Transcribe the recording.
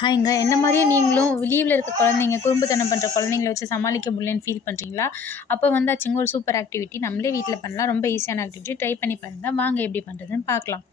ஹாய்ங்க. என்ன மாரியே நீங்களும் லீவ்ல இருக்க குழந்தைங்க, குறும்புத்தனம் பண்ணுற குழந்தைங்கள வச்சு சமாளிக்க முடியலன்னு ஃபீல் பண்ணுறீங்களா? அப்போ வந்தாச்சுங்க ஒரு சூப்பர் ஆக்டிவிட்டி. நம்மளே வீட்டில் பண்ணலாம். ரொம்ப ஈஸியான ஆக்டிவிட்டி. ட்ரை பண்ணி பாருங்கள். வாங்க எப்படி பண்ணுறதுன்னு பார்க்கலாம்.